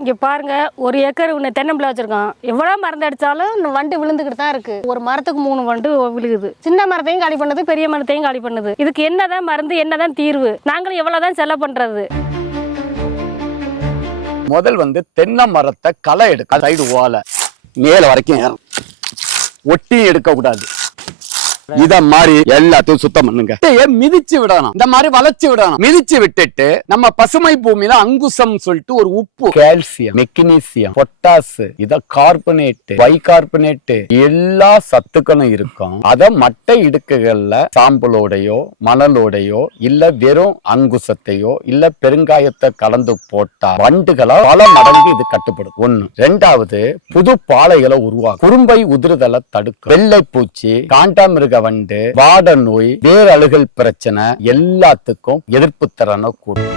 இங்க பாருங்க, 1 ஏக்கர் தென்னம்பிள்ளை வச்சிருக்கோம். எவ்வளவு மருந்து அடிச்சாலும் வண்டு விழுந்துகிட்டு தான் இருக்கு. ஒரு மரத்துக்கு 3 வண்டு விழுகுது. சின்ன மரத்தையும் காலி பண்ணுது, பெரிய மரத்தையும் காலி பண்ணுது. இதுக்கு என்னதான் மருந்து, என்னதான் தீர்வு? நாங்களும் எவ்வளவுதான் செலவு பண்றது? முதல் தென்னை மரத்தை களை எடுக்க, சைடு ஓலை மேல வரைக்கும் ஒட்டி எடுக்க கூடாது. இத மாதிரி எல்லாத்தையும் சுத்தம் பண்ணுங்க. மிதிச்சு விடணும், இந்த மாதிரி வளைச்சு விடணும். மிதிச்சு விட்டுட்டு நம்ம பசுமை பூமியில அங்குசம் சொல்லிட்டு ஒரு உப்பு, கால்சியம், மெக்னீசியம், பொட்டாஸ், இத கார்பனேட், பைகார்பனேட் எல்லா சத்துக்களும் இருக்கும். அத மட்டை இடுக்குகள்ல சாம்பலோடையோ மணலோடையோ இல்ல வெறும் அங்குசத்தையோ இல்ல பெருங்காயத்தை கலந்து போட்டா வண்டுகளா பல மடங்கு இது கட்டுப்படும். 1. 2வது, புது பாலைகளை உருவாக்கும். குறும்பை உதிர்தலை தடுக்கும். வெள்ளை பூச்சி, காண்டாமிருக வண்டு, வாட நோய், வேர் அழுகல் பிரச்சனை எல்லாத்துக்கும் எதிர்ப்பு திறனை கூடும்.